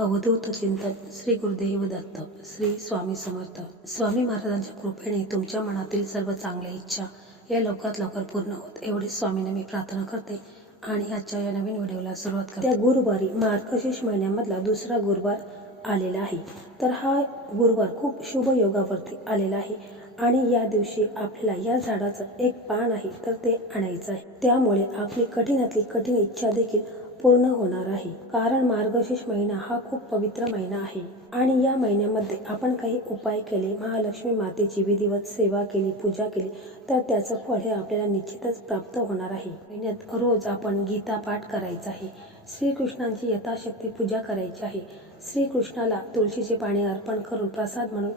अवधूत चिंतन श्री गुरुदेव दत्त श्री स्वामी समर्थ. स्वामी महाराजांच्या कृपेने तुमच्या मनातील सर्व चांगल्या इच्छा या लवकरात लवकर पूर्ण होत. एवढी स्वामीने मी प्रार्थना करते आणि आजच्या या नवीन व्हिडिओला सुरुवात करते. त्या गुरुवारी मार्गशीर्ष महिन्यामधला दुसरा गुरुवार आलेला आहे. तर हा गुरुवार खूप शुभ योगावरती आलेला आहे आणि या दिवशी आपल्याला या झाडाचं एक पान आहे तर ते आणायचं आहे. त्यामुळे आपली कठीणातली कठीण इच्छा देखील पूर्ण होणार आहे. कारण मार्गशीर्ष महिना हा खूप पवित्र महिना आहे. आणि या महिन्यामध्ये आपण काही उपाय केले. महालक्ष्मी मातेची विधिवत सेवा केली पूजा केली तर त्याचं फळ हे आपल्याला निश्चितच प्राप्त होणार आहे. महिन्यात रोज आपण गीता पाठ करायचा आहे. श्रीकृष्णांची यथाशक्ती पूजा करायची आहे. श्रीकृष्णाला तुळशीचे पाणी अर्पण करून प्रसाद म्हणून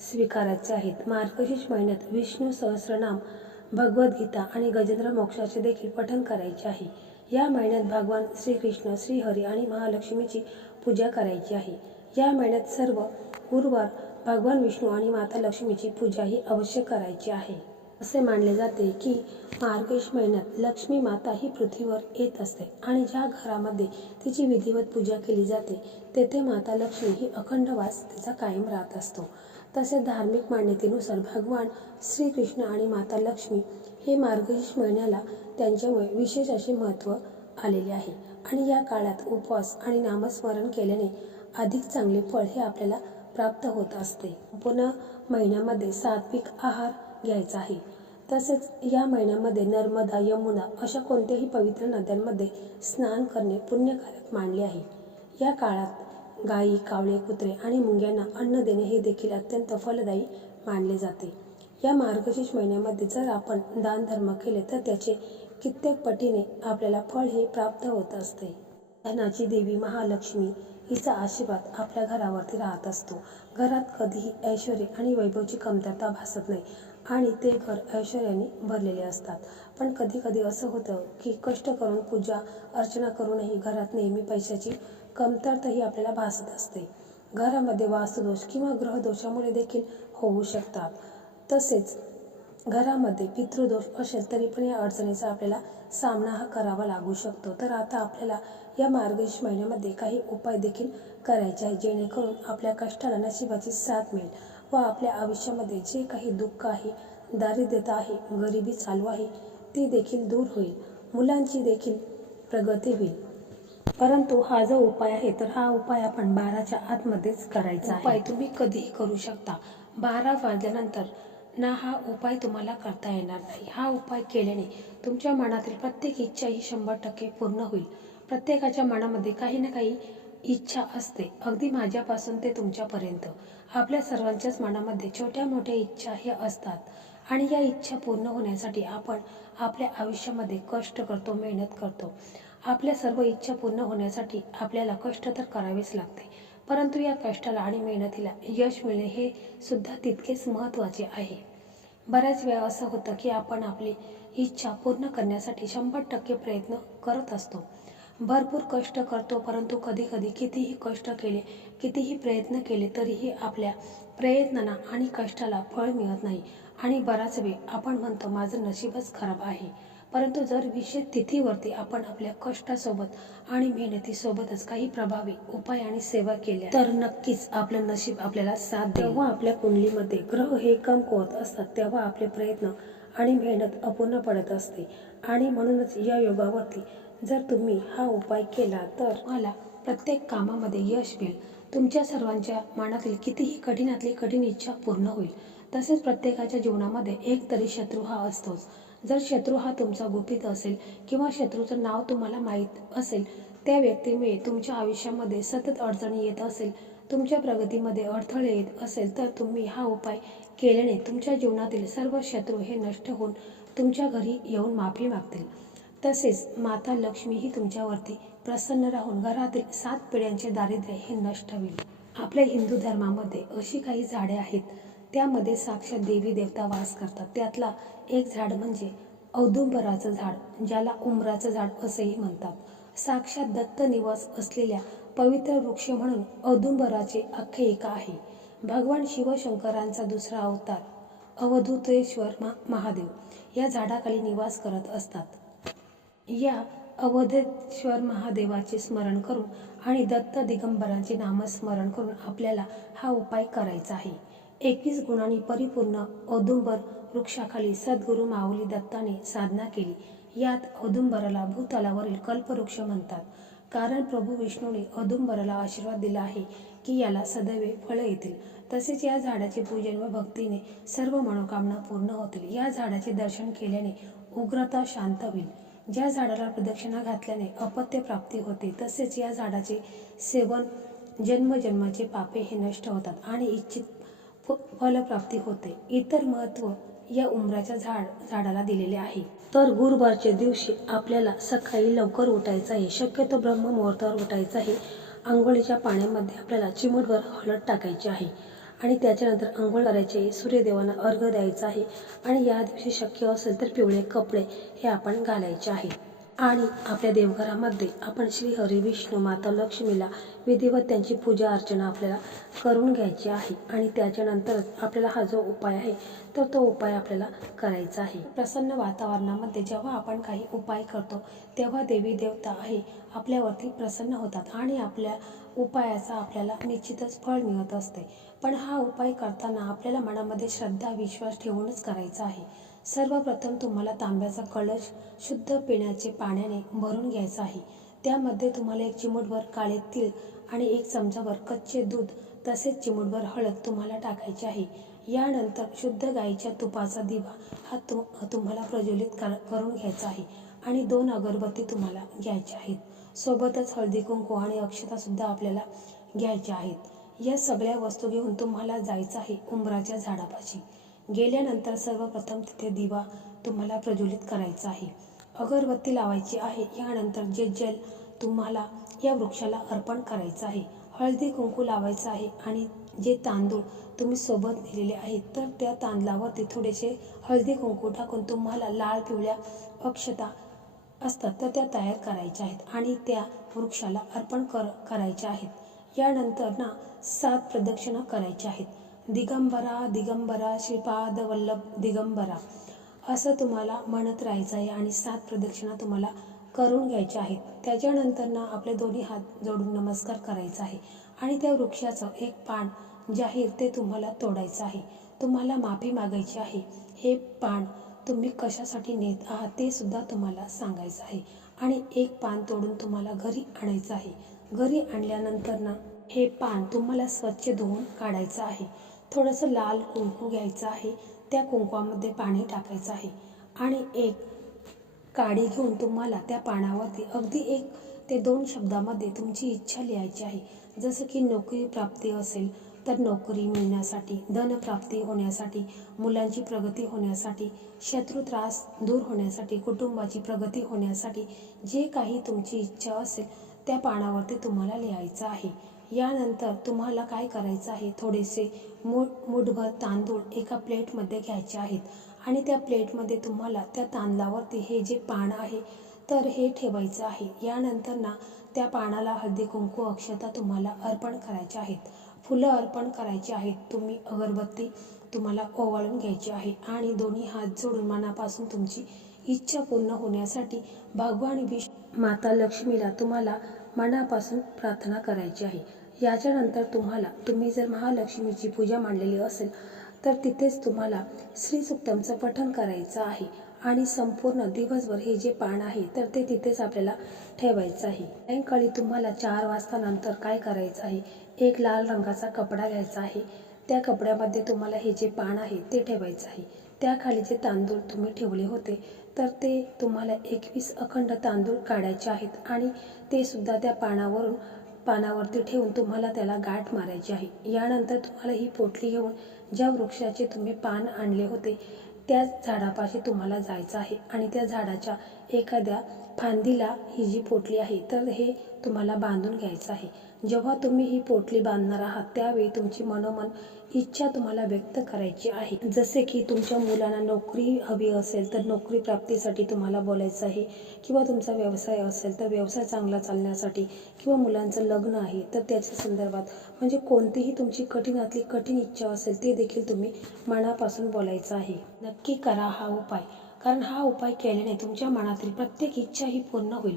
स्वीकारायचे आहेत. मार्गशीर्ष महिन्यात विष्णू सहस्रनाम भगवद्गीता आणि गजेंद्र मोक्षाचे देखील पठण करायचे आहे. या महिन्यात भगवान श्रीकृष्ण श्रीहरी आणि महालक्ष्मीची पूजा करायची आहे. या महिन्यात सर्व गुरुवार भगवान विष्णू आणि माता लक्ष्मीची पूजा ही अवश्य करायची आहे. असे मानले जाते की मार्गेश महिन्यात लक्ष्मी माता ही पृथ्वीवर येत असते आणि ज्या घरामध्ये तिची विधिवत पूजा केली जाते तेथे माता लक्ष्मी ही अखंड वास तिचा कायम राहत असतो. तसेच धार्मिक मान्यतेनुसार भगवान श्रीकृष्ण आणि माता लक्ष्मी हे मार्गशीर्ष महिन्याला त्यांच्यामुळे विशेष असे महत्त्व आलेले आहे. आणि या काळात उपवास आणि नामस्मरण केल्याने अधिक चांगले फळ हे आपल्याला प्राप्त होत असते. पुन्हा महिन्यामध्ये सात्विक आहार घ्यायचा आहे. तसेच या महिन्यामध्ये नर्मदा यमुना अशा कोणत्याही पवित्र नद्यांमध्ये स्नान करणे पुण्यकारक मानले आहे. या काळात गायी कावळे कुत्रे आणि मुंग्यांना अन्न देणे हे देखील अत्यंत फलदायी मानले जाते. या मार्गशीर्ष महिन्यामध्ये जर आपण दानधर्म केले तर त्याचे कित्येक पटीने आपल्याला फळ हे प्राप्त होत असते. धनाची देवी महालक्ष्मी हिचा आशीर्वाद आपल्या घरावरती राहत असतो. घरात कधीही ऐश्वर आणि वैभवची कमतरता भासत नाही आणि ते घर ऐश्वर्याने भरलेले असतात. पण कधी कधी असं होतं की कष्ट करून पूजा अर्चना करूनही घरात नेहमी पैशाची कमतरताही आपल्याला भासत असते. घरामध्ये वास्तुदोष किंवा ग्रहदोषामुळे देखील होऊ शकतात. तसेच घरामध्ये पितृदोष असेल तरी पण या अडचणीचा आपल्याला सामना हा करावा लागू शकतो. तर आता आपल्याला या मार्गशीर्ष महिन्यामध्ये काही उपाय देखील करायचे आहे जेणेकरून आपल्या कष्टाला नशिबाची साथ मिळेल व आपल्या आयुष्यामध्ये जे काही दुःख आहे दारिद्र्यता आहे गरिबी चालू आहे ती देखील दूर होईल. मुलांची देखील प्रगती होईल. परंतु हा जो उपाय आहे तर हा उपाय आपण बाराच्या आतमध्येच करायचा उपाय तुम्ही कधीही करू शकता. बारा वाजल्यानंतर ना हा उपाय तुम्हाला करता येणार नाही. हा उपाय केल्याने तुमच्या मनातील प्रत्येक इच्छा ही शंभर टक्के पूर्ण होईल. प्रत्येकाच्या मनामध्ये काही ना काही इच्छा असते. अगदी माझ्यापासून ते तुमच्यापर्यंत. आपल्या सर्वांच्याच मनामध्ये छोट्या मोठ्या इच्छा हे असतात. आणि या इच्छा पूर्ण होण्यासाठी आपण आपल्या आयुष्यामध्ये कष्ट करतो मेहनत करतो. आपल्या सर्व इच्छा पूर्ण होण्यासाठी आपल्याला कष्ट तर करावेच लागते. परंतु या कष्टाला आणि मेहनतीला यश मिळणे हे सुद्धा तितकेच महत्त्वाचे आहे. बऱ्याच वेळा असं होतं की आपण आपली इच्छा पूर्ण करण्यासाठी शंभर टक्के प्रयत्न करत असतो. भरपूर कष्ट करतो परंतु कधीकधी कितीही कष्ट केले कितीही प्रयत्न केले तरीही आपल्या प्रयत्नांना आणि कष्टाला फळ मिळत नाही. आणि बराच वेळ आपण म्हणतो माझं नशीबच खराब आहे. परंतु जर विशेष तिथीवरती आपण आपल्या कष्टासोबत आणि मेहनतीसोबतच काही प्रभावी उपाय आणि सेवा केल्या तर नक्कीच आपलं नशीब आपल्याला साथ तेव्हा आपल्या कुंडलीमध्ये ग्रह हे कमकुवत असतात तेव्हा आपले प्रयत्न आणि मेहनत अपूर्ण पडत असते. आणि म्हणूनच या योगावरती जर तुम्ही हा उपाय केला तर मला प्रत्येक कामामध्ये यश मिळेल. तुमच्या सर्वांच्या मनातील कितीही कठीणातली कठीण इच्छा पूर्ण होईल. तसेच प्रत्येकाच्या जीवनामध्ये एक तरी शत्रू हा असतोच. जर शत्रू हा तुमचा गुपित असेल किंवा शत्रूचं नाव तुम्हाला माहीत असेल त्या व्यक्तीमुळे तुमच्या आयुष्यामध्ये सतत अडचणी येत असेल तुमच्या प्रगतीमध्ये अडथळे येत असेल तर तुम्ही हा उपाय केल्याने तुमच्या जीवनातील सर्व शत्रू हे नष्ट होऊन तुमच्या घरी येऊन माफी मागतील. तसेच माता लक्ष्मी ही तुमच्यावरती प्रसन्न राहून घरातील सात पिढ्यांचे दारिद्र्य हे नष्ट होईल. आपल्या हिंदू धर्मामध्ये अशी काही झाडे आहेत त्यामध्ये साक्षात देवी देवता वास करतात. त्यातला एक झाड म्हणजे औदुंबराचं झाड ज्याला उमराचं झाड असेही म्हणतात. साक्षात दत्त निवास असलेल्या पवित्र वृक्ष म्हणून औदुंबराचे आख्यायिका आहे. भगवान शिवशंकरांचा दुसरा अवतार अवधूतेश्वर मा महादेव या झाडाखाली निवास करत असतात. या अवधेश्वर महादेवाचे स्मरण करून आणि दत्त दिगंबरांचे नामस्मरण करून आपल्याला हा उपाय करायचा आहे. एकवीस गुणांनी परिपूर्ण औदुंबर वृक्षाखाली सद्गुरू माऊली दत्ताने साधना केली. यात औदुंबराला भूतलावरील कल्पवृक्ष म्हणतात. कारण प्रभू विष्णूने औदुंबराला आशीर्वाद दिला आहे की याला सदैव फळं येतील. तसेच या झाडाचे पूजन व भक्तीने सर्व मनोकामना पूर्ण होतील. या झाडाचे दर्शन केल्याने उग्रता शांत होईल. ज्या झाडाला प्रदक्षिणा घातल्याने अपत्य प्राप्ती होते तसेच या झाडाचे सेवन जन्मजन्माचे पापे हे नष्ट होतात आणि इच्छित फलप्राप्ती होते. इतर महत्त्व या उमराच्या झाड झाडाला दिलेले आहे. तर गुरुवारच्या दिवशी आपल्याला सकाळी लवकर उठायचं आहे. शक्यतो ब्रह्म मुहूर्तावर उठायचं आहे. आंघोळीच्या पाण्यामध्ये आपल्याला चिमूटभर हळद टाकायची आहे आणि त्याच्यानंतर आंघोळ करायची आहे सूर्यदेवांना अर्घ द्यायचा आहे आणि या दिवशी शक्य असेल तर पिवळे कपडे हे आपण घालायचे आहे. आणि आपल्या देवघरामध्ये आपण श्री हरी विष्णू माता लक्ष्मीला विधिवत त्यांची पूजा अर्चना आपल्याला करून घ्यायची आहे आणि त्याच्यानंतर आपल्याला हा जो उपाय आहे तर तो उपाय आपल्याला करायचा आहे. प्रसन्न वातावरणामध्ये जेव्हा आपण काही उपाय करतो तेव्हा देवी देवता आहे आपल्यावरती प्रसन्न होतात आणि आपल्या उपायाचा आपल्याला निश्चितच फळ मिळत असते. पण हा उपाय करताना आपल्याला मनामध्ये श्रद्धा विश्वास ठेवूनच करायचा आहे. सर्वप्रथम तुम्हाला तांब्याचा कलश शुद्ध पिण्याचे पाण्याने भरून घ्यायचा आहे. त्यामध्ये तुम्हाला एक चिमूटभर काळे तीळ आणि एक चमचाभर कच्चे दूध तसेच चिमूटभर हळद तुम्हाला टाकायची आहे. यानंतर शुद्ध गाईच्या तुपाचा दिवा हा तु तुम्हाला प्रज्वलित कर करून घ्यायचा आहे आणि दोन अगरबत्ती तुम्हाला घ्यायच्या आहेत. सोबतच हळदी कुंकू आणि अक्षतासुद्धा आपल्याला घ्यायच्या आहेत. या सगळ्या वस्तू घेऊन तुम्हाला जायचं आहे उंबराच्या झाडापाशी. गेल्यानंतर सर्वप्रथम तिथे दिवा तुम्हाला प्रज्वलित करायचा आहे. अगरबत्ती लावायची आहे. यानंतर जे जल तुम्हाला या वृक्षाला अर्पण करायचं आहे. हळदी कुंकू लावायचं आहे आणि जे तांदूळ तुम्ही सोबत नेलेले आहेत तर त्या तांदळावरती थोडेसे हळदी कुंकू टाकून तुम्हाला लाल पिवळ्या अक्षता असतात तर त्या तयार करायच्या आहेत आणि त्या वृक्षाला अर्पण कर करायच्या आहेत. यानंतर ना सात प्रदक्षिणा करायच्या आहेत. दिगंबरा दिगंबरा श्रीपादवल्लभ दिगंबरा. असं तुम्हाला म्हणत राहायचं आहे आणि सात प्रदक्षिणा तुम्हाला करून घ्यायच्या आहेत. त्याच्यानंतर ना आपले दोन्ही हात जोडून नमस्कार करायचा आहे. आणि त्या वृक्षाचं एक पान जाहीर ते तुम्हाला तोडायचं आहे. तुम्हाला माफी मागायची आहे. हे पान तुम्ही कशासाठी नेत आहात ते सुद्धा तुम्हाला सांगायचं आहे. आणि एक पान तोडून तुम्हाला घरी आणायचं आहे. घरी आणल्यानंतर ना हे पान तुम्हाला स्वच्छ धुवून काढायचं आहे. थोडंसं लाल कुंकू घ्यायचं आहे. त्या कुंकवामध्ये पाणी टाकायचं आहे. आणि एक काडी घेऊन तुम्हाला त्या पानावरती अगदी एक ते दोन शब्दामध्ये तुमची इच्छा लिहायची आहे. जसं की नोकरी प्राप्ती असेल तर नोकरी मिळण्यासाठी धनप्राप्ती होण्यासाठी मुलांची प्रगती होण्यासाठी शत्रू त्रास दूर होण्यासाठी कुटुंबाची प्रगती होण्यासाठी जे काही तुमची इच्छा असेल त्या पानावरती तुम्हाला लिहायचं आहे. यानंतर तुम्हाला काय करायचं आहे? थोडेसे मूठ मूठभर तांदूळ एका प्लेटमध्ये घ्यायचे आहेत आणि त्या प्लेटमध्ये तुम्हाला त्या तांदळावरती हे जे पान आहे तर हे ठेवायचं आहे. यानंतर ना त्या पानाला हळदी कुंकू अक्षता तुम्हाला अर्पण करायचे आहेत. फुलं अर्पण करायची आहेत. तुम्ही अगरबत्ती तुम्हाला ओवाळून घ्यायची आहे आणि दोन्ही हात जोडून मनापासून तुमची इच्छा पूर्ण होण्यासाठी भगवान विष माता लक्ष्मीला तुम्हाला मनापासून प्रार्थना करायची आहे. याच्यानंतर तुम्हाला तुम्ही जर महालक्ष्मीची पूजा मांडलेली असेल तर तिथेच तुम्हाला श्रीसुक्तमचं पठण करायचं आहे. आणि संपूर्ण दिवसभर हे जे पान आहे तर ते तिथेच आपल्याला ठेवायचं आहे. सायंकाळी तुम्हाला चार वाजता नंतर काय करायचं आहे? एक लाल रंगाचा कपडा घ्यायचा आहे. त्या कपड्यामध्ये तुम्हाला हे जे पान आहे ते ठेवायचं आहे. त्याखाली जे तांदूळ तुम्ही ठेवले होते तर ते तुम्हाला एकवीस अखंड तांदूळ काढायचे आहेत आणि ते सुद्धा त्या पानावरून पानावरती ठेवून तुम्हाला त्याला गाठ मारायची आहे. यानंतर तुम्हाला ही पोटली घेऊन ज्या वृक्षाचे तुम्ही पान आणले होते त्या झाडापाशी तुम्हाला जायचं आहे आणि त्या झाडाच्या एखाद्या फांदीला ही जी पोटली आहे तर हे तुम्हाला बांधून घ्यायचं आहे. जेव्हा तुम्ही ही पोटली बांधणार आहात त्यावेळी तुमची मनोमन इच्छा तुम्हाला व्यक्त करायची आहे. जसे की तुमच्या मुलांना नोकरी हवी असेल तर नोकरी प्राप्तीसाठी तुम्हाला बोलायचं आहे किंवा तुमचा व्यवसाय असेल तर व्यवसाय चांगला चालण्यासाठी किंवा मुलांचं लग्न आहे तर त्याच्या संदर्भात म्हणजे कोणतीही तुमची कठीणातली कठीण इच्छा असेल ते देखील तुम्ही मनापासून बोलायचं आहे. नक्की करा हा उपाय. कारण हा उपाय केल्याने तुमच्या मनातील प्रत्येक इच्छा ही पूर्ण होईल.